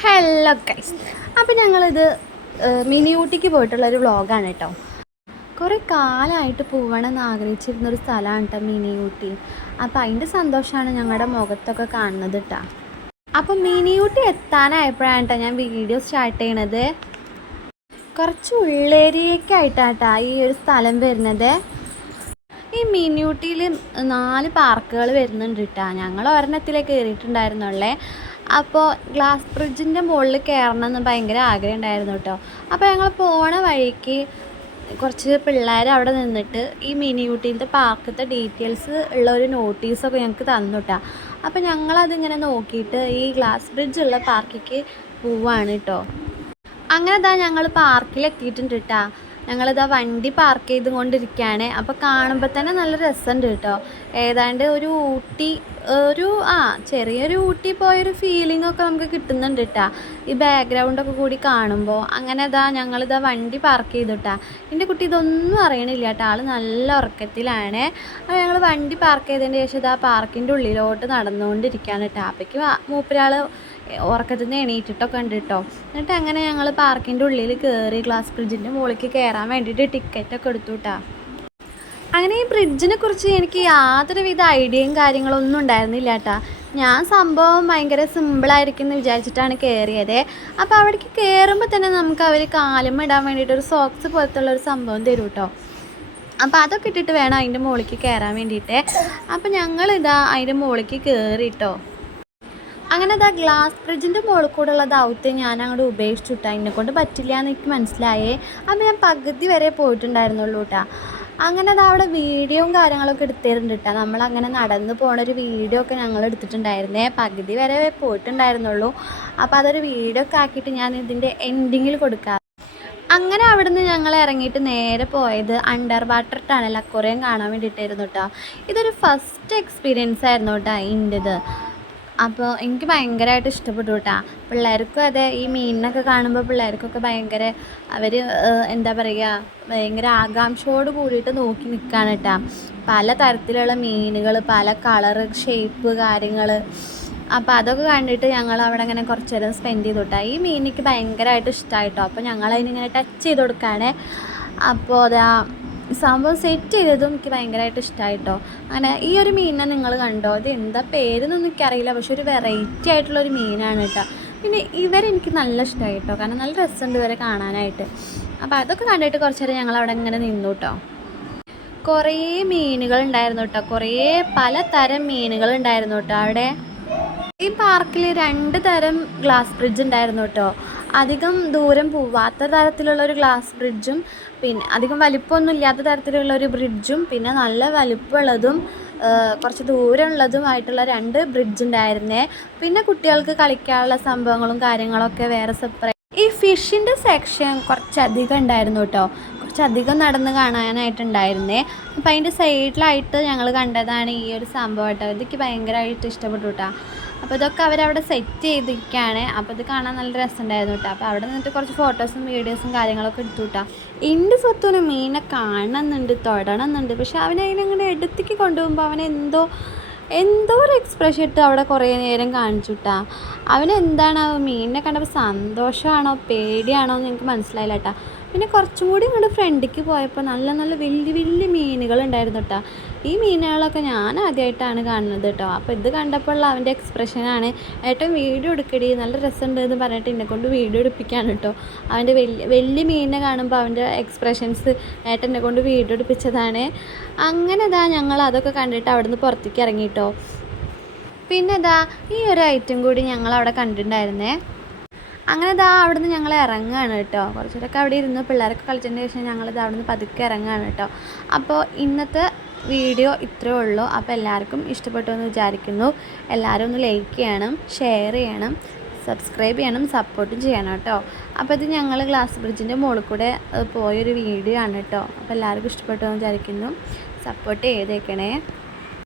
Hello guys അപ്പോൾ ഞങ്ങളിത് mini ഊട്ടിക്ക് പോയിട്ടുള്ളൊരു വ്ളോഗാണ് കേട്ടോ കുറേ കാലമായിട്ട് പോകണമെന്ന് ആഗ്രഹിച്ചിരുന്നൊരു സ്ഥലമാണ് കേട്ടോ മിനി ഊട്ടി അപ്പോൾ അതിന്റെ സന്തോഷമാണ് ഞങ്ങളുടെ മുഖത്തൊക്കെ കാണുന്നത് കേട്ടോ അപ്പോൾ മിനി ഊട്ടി എത്താനായപ്പോഴാണ് കേട്ടോ ഞാൻ വീഡിയോ സ്റ്റാർട്ട് ചെയ്യണത്. കുറച്ച് ഉള്ളേരിയൊക്കെ ഉള്ളേരിയക്കായിട്ടാട്ടാ ഈ ഒരു സ്ഥലം വരുന്നത്. ഈ മിനി ഊട്ടിയിൽ നാല് പാർക്കുകൾ വരുന്നുണ്ട് കേട്ടോ. ഞങ്ങൾ ഒരെണ്ണത്തിലേ കയറിയിട്ടുണ്ടായിരുന്നുള്ളേ. അപ്പോൾ ഗ്ലാസ് ബ്രിഡ്ജിന്റെ മുകളിൽ കയറണം എന്ന് ഭയങ്കര ആഗ്രഹം ഉണ്ടായിരുന്നു കേട്ടോ. അപ്പോൾ ഞങ്ങൾ പോണ വഴിക്ക് കുറച്ച് പിള്ളേർ അവിടെ നിന്നിട്ട് ഈ മിനി ഊട്ടീന്റെ പാർക്കത്തെ ഡീറ്റെയിൽസ് ഉള്ള ഒരു നോട്ടീസൊക്കെ ഞങ്ങൾക്ക് തന്നു കേട്ടോ. അപ്പോൾ ഞങ്ങളതിങ്ങനെ നോക്കിയിട്ട് ഈ ഗ്ലാസ് ബ്രിഡ്ജ് ഉള്ള പാർക്കിക്ക് പോവാണ് കേട്ടോ. അങ്ങനെ താ ഞങ്ങൾ പാർക്കിലെത്തിയിട്ടുണ്ട് കേട്ടോ. ഞങ്ങളിതാ വണ്ടി പാർക്ക് ചെയ്ത് കൊണ്ടിരിക്കുകയാണ് അപ്പോൾ കാണുമ്പോൾ തന്നെ നല്ല രസമുണ്ട് കേട്ടോ. ഏതാണ്ട് ഒരു ഊട്ടി ഒരു ആ ചെറിയൊരു ഊട്ടി പോയൊരു ഫീലിംഗ് ഒക്കെ നമുക്ക് കിട്ടുന്നുണ്ട് കേട്ടോ ഈ ബാക്ക്ഗ്രൗണ്ട് ഒക്കെ കൂടി കാണുമ്പോൾ അങ്ങനെ ഇതാ ഞങ്ങളിതാ വണ്ടി പാർക്ക് ചെയ്തു കേട്ടോ എന്റെ കുട്ടി ഇതൊന്നും അറിയണില്ല കേട്ടോ ആൾ നല്ല ഉറക്കത്തിലാണ്. അപ്പോൾ ഞങ്ങൾ വണ്ടി പാർക്ക് ചെയ്തതിന് ശേഷം ഇതാ പാർക്കിന്റെ ഉള്ളിലോട്ട് നടന്നുകൊണ്ടിരിക്കുകയാണ് കേട്ടോ അപ്പോഴേക്ക് മൂപ്പരാൾ ഉറക്കത്തിൽ നിന്ന് എണീറ്റിട്ടൊക്കെ ഉണ്ട് കേട്ടോ എന്നിട്ട് അങ്ങനെ ഞങ്ങൾ പാർക്കിന്റെ ഉള്ളിൽ കയറി ഗ്ലാസ് ബ്രിഡ്ജിന്റെ മുകളിലേക്ക് കയറാൻ വേണ്ടിയിട്ട് ടിക്കറ്റൊക്കെ എടുത്തു കേട്ടോ അങ്ങനെ ഈ ബ്രിഡ്ജിനെ കുറിച്ച് എനിക്ക് യാതൊരുവിധ ഐഡിയയും കാര്യങ്ങളൊന്നും ഉണ്ടായിരുന്നില്ല കേട്ടോ ഞാൻ സംഭവം ഭയങ്കര സിമ്പിളായിരിക്കും എന്ന് വിചാരിച്ചിട്ടാണ് കയറിയത് അപ്പോൾ അവിടേക്ക് കയറുമ്പോൾ തന്നെ നമുക്ക് അവർ കാലും ഇടാൻ വേണ്ടിയിട്ട് ഒരു സോക്സ് പോലത്തുള്ള ഒരു സംഭവം തരും കേട്ടോ അപ്പോൾ അതൊക്കെ ഇട്ടിട്ട് വേണം അതിന്റെ മുകളിലേക്ക് കയറാൻ വേണ്ടിയിട്ട്. അപ്പോൾ ഞങ്ങളിതാ അതിന്റെ മുകളിലേക്ക് കയറിട്ടോ അങ്ങനെ അതാ ഗ്ലാസ് ബ്രിഡ്ജിന്റെ മുകളിൽ കൂടെ ഉള്ള ദൗത്യം ഞാൻ അങ്ങോട്ട് ഉപേക്ഷിച്ചു കേട്ടോ കൊണ്ട് പറ്റില്ല എന്ന് എനിക്ക് മനസ്സിലായേ. അപ്പോൾ ഞാൻ പകുതി വരെ പോയിട്ടുണ്ടായിരുന്നുള്ളൂ കേട്ടോ അങ്ങനെ അത് അവിടെ വീഡിയോയും കാര്യങ്ങളൊക്കെ എടുത്തിരുന്നുണ്ട് കേട്ടോ നമ്മളങ്ങനെ നടന്നു പോണ ഒരു വീഡിയോ ഒക്കെ ഞങ്ങൾ എടുത്തിട്ടുണ്ടായിരുന്നേ. പകുതി വരെ പോയിട്ടുണ്ടായിരുന്നുള്ളൂ. അപ്പോൾ അതൊരു വീഡിയോ ഒക്കെ ആക്കിയിട്ട് ഞാൻ ഇതിന്റെ എൻഡിങ്ങിൽ കൊടുക്കാം. അങ്ങനെ അവിടുന്ന് ഞങ്ങൾ ഇറങ്ങിയിട്ട് നേരെ പോയത് അണ്ടർ വാട്ടർ ടണൽ അക്വറിയം കാണാൻ വേണ്ടിയിട്ടായിരുന്നു കേട്ടോ ഇതൊരു ഫസ്റ്റ് എക്സ്പീരിയൻസ് ആയിരുന്നു കേട്ടോ ഇതിന്റെത് അപ്പോൾ എനിക്ക് ഭയങ്കരമായിട്ട് ഇഷ്ടപ്പെട്ടു കേട്ടോ. പിള്ളേർക്കും അതെ ഈ മീനിനൊക്കെ കാണുമ്പോൾ പിള്ളേർക്കൊക്കെ ഭയങ്കര അവർ എന്താ പറയുക ഭയങ്കര ആകാംക്ഷയോട് കൂടിയിട്ട് നോക്കി നിൽക്കുകയാണ് കേട്ടോ. പല തരത്തിലുള്ള മീനുകൾ പല കളർ ഷേപ്പ് കാര്യങ്ങൾ അപ്പോൾ അതൊക്കെ കണ്ടിട്ട് ഞങ്ങൾ അവിടെ ഇങ്ങനെ കുറച്ച് നേരം സ്പെൻഡ് ചെയ്തു കേട്ടോ. ഈ മീനിക്ക് ഭയങ്കരമായിട്ട് ഇഷ്ടമായിട്ടോ. അപ്പോൾ ഞങ്ങൾ അതിനിങ്ങനെ ടച്ച് ചെയ്ത് കൊടുക്കുകയാണ്. അപ്പോൾ അതാ സംഭവം സെറ്റ് ചെയ്തതും എനിക്ക് ഭയങ്കരമായിട്ട് ഇഷ്ടമായിട്ടോ അങ്ങനെ ഈ ഒരു മീനിനെ നിങ്ങൾ കണ്ടോ? ഇത് എന്താ പേരെന്നൊന്നും എനിക്കറിയില്ല. പക്ഷെ ഒരു വെറൈറ്റി ആയിട്ടുള്ള ഒരു മീനാണ് കേട്ടോ. പിന്നെ ഇവരെനിക്ക് നല്ല ഇഷ്ടമായി കേട്ടോ കാരണം നല്ല രസമുണ്ട് ഇവരെ കാണാനായിട്ട്. അപ്പോൾ അതൊക്കെ കണ്ടിട്ട് കുറച്ച് നേരം ഞങ്ങൾ അവിടെ ഇങ്ങനെ നിന്നു കേട്ടോ. കുറേ മീനുകൾ ഉണ്ടായിരുന്നു കേട്ടോ. കുറേ പലതരം മീനുകൾ ഉണ്ടായിരുന്നു കേട്ടോ അവിടെ. ഈ പാർക്കിൽ രണ്ട് തരം ഗ്ലാസ് ബ്രിഡ്ജ് ഉണ്ടായിരുന്നു കേട്ടോ. അധികം ദൂരം പോവാത്ത തരത്തിലുള്ള ഒരു ഗ്ലാസ് ബ്രിഡ്ജും പിന്നെ അധികം വലിപ്പമൊന്നും ഇല്ലാത്ത തരത്തിലുള്ള ഒരു ബ്രിഡ്ജും പിന്നെ നല്ല വലിപ്പമുള്ളതും കുറച്ച് ദൂരമുള്ളതുമായിട്ടുള്ള രണ്ട് ബ്രിഡ്ജ് ഉണ്ടായിരുന്നേ. പിന്നെ കുട്ടികൾക്ക് കളിക്കാനുള്ള സംഭവങ്ങളും കാര്യങ്ങളൊക്കെ വേറെ സെപ്പറേറ്റ് ഈ ഫിഷിന്റെ സെക്ഷൻ കുറച്ചധികം ഉണ്ടായിരുന്നു കേട്ടോ കുറച്ചധികം നടന്ന് കാണാനായിട്ടുണ്ടായിരുന്നേ. അപ്പോൾ അതിന്റെ സൈഡിലായിട്ട് ഞങ്ങൾ കണ്ടതാണ് ഈ ഒരു സംഭവം കേട്ടോ ഇതൊക്കെ ഭയങ്കരമായിട്ട് ഇഷ്ടപ്പെട്ടു കേട്ടോ അപ്പോൾ ഇതൊക്കെ അവരവിടെ സെറ്റ് ചെയ്തിരിക്കുകയാണ് അപ്പോൾ ഇത് കാണാൻ നല്ല രസമുണ്ടായിരുന്നു കേട്ടോ അപ്പോൾ അവിടെ നിന്നിട്ട് കുറച്ച് ഫോട്ടോസും വീഡിയോസും കാര്യങ്ങളൊക്കെ എടുത്തു കേട്ടോ എന്റെ സ്വത്തുവിന് മീനെ കാണണമെന്നുണ്ട് തൊടണമെന്നുണ്ട്. പക്ഷെ അവനെ അതിനങ്ങനെ എടുത്തേക്ക് കൊണ്ടുപോകുമ്പോൾ അവൻ എന്തോ ഒരു എക്സ്പ്രഷൻ ഇട്ട് അവിടെ കുറേ നേരം കാണിച്ചു കേട്ടാ അവന് എന്താണ് മീനിനെ കണ്ടപ്പോൾ സന്തോഷമാണോ പേടിയാണോ എന്ന് എനിക്ക് മനസ്സിലായില്ല കേട്ടാ പിന്നെ കുറച്ചും കൂടി ഇങ്ങോട്ട് ഫ്രണ്ടിക്ക് പോയപ്പോൾ നല്ല നല്ല വലിയ വലിയ മീനുകൾ ഉണ്ടായിരുന്നു കേട്ടോ ഈ മീനുകളൊക്കെ ഞാൻ ആദ്യമായിട്ടാണ് കാണുന്നത് കേട്ടോ. അപ്പോൾ ഇത് കണ്ടപ്പോൾ അവന്റെ എക്സ്പ്രഷനാണ് ഏറ്റവും വീഡിയോ എടുക്കടി നല്ല രസമുണ്ട് എന്ന് പറഞ്ഞിട്ട് എന്നെ കൊണ്ട് വീഡിയോ എടുപ്പിക്കാണ് കേട്ടോ. അവന്റെ വലിയ വലിയ മീനിനെ കാണുമ്പോൾ അവന്റെ എക്സ്പ്രഷൻസ് ഏട്ടനെ കൊണ്ട് വീഡിയോ എടുപ്പിച്ചതാണ്. അങ്ങനെ ഇതാ ഞങ്ങൾ അതൊക്കെ കണ്ടിട്ട് അവിടുന്ന് പുറത്തേക്ക് ഇറങ്ങിട്ടോ പിന്നെ ഇതാ ഈ ഒരു ഐറ്റം കൂടി ഞങ്ങൾ അവിടെ കണ്ടിട്ടുണ്ടായിരുന്നേ. അങ്ങനെ ഇതാ അവിടുന്ന് ഞങ്ങൾ ഇറങ്ങുകയാണ് കേട്ടോ. കുറച്ചുകൂടെയൊക്കെ അവിടെ ഇരുന്ന് പിള്ളേരൊക്കെ കളിച്ചതിന് ശേഷം ഞങ്ങളിത് നിന്ന് പതുക്കെ ഇറങ്ങുകയാണ് കേട്ടോ. അപ്പോൾ ഇന്നത്തെ വീഡിയോ ഇത്രയേ ഉള്ളൂ. അപ്പോൾ എല്ലാവർക്കും ഇഷ്ടപ്പെട്ടു എന്ന് വിചാരിക്കുന്നു. എല്ലാവരും ഒന്ന് ലൈക്ക് ചെയ്യണം ഷെയർ ചെയ്യണം സബ്സ്ക്രൈബ് ചെയ്യണം സപ്പോർട്ടും ചെയ്യണം കേട്ടോ. അപ്പോൾ ഇത് ഞങ്ങൾ ഗ്ലാസ് ബ്രിഡ്ജിന്റെ മുകളിൽ കൂടെ പോയൊരു വീഡിയോ ആണ് കേട്ടോ. അപ്പോൾ എല്ലാവർക്കും ഇഷ്ടപ്പെട്ടു എന്ന് വിചാരിക്കുന്നു. സപ്പോർട്ട് ചെയ്തേക്കണേ.